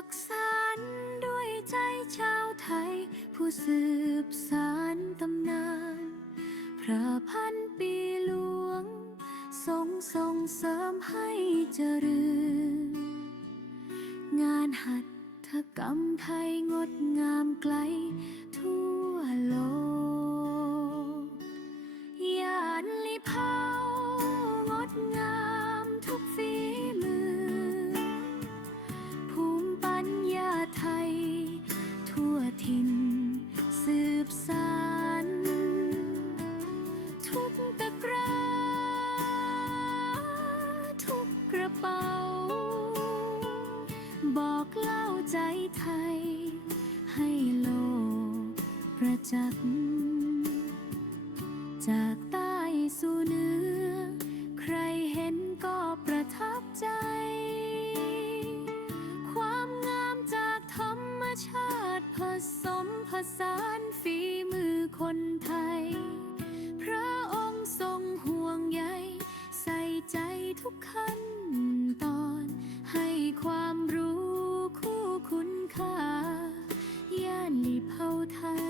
ักสานด้วยใจชาวไทย ผู้สืบสานตำนาน พระพันปีหลวง ทรงส่งเสริมให้เจริญ บอกเล่าใจไทย ให้โลกประจักษ์จากใต้สู่เหนือ ใครเห็นก็ประทับใจ ความงามจากธรรมชาติผสมผสานฝีมือคน 不太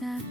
จาก